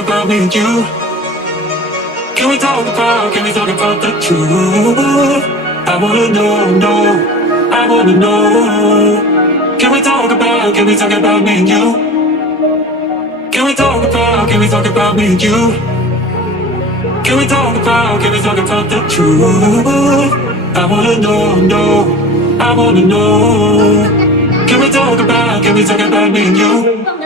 about me and you? Can we talk about the truth? I wanna know, no, I wanna know. Can we talk about me and you? Can we talk about me and you? Can we talk about the truth? I wanna know, no, I wanna know. Can we talk about me and you?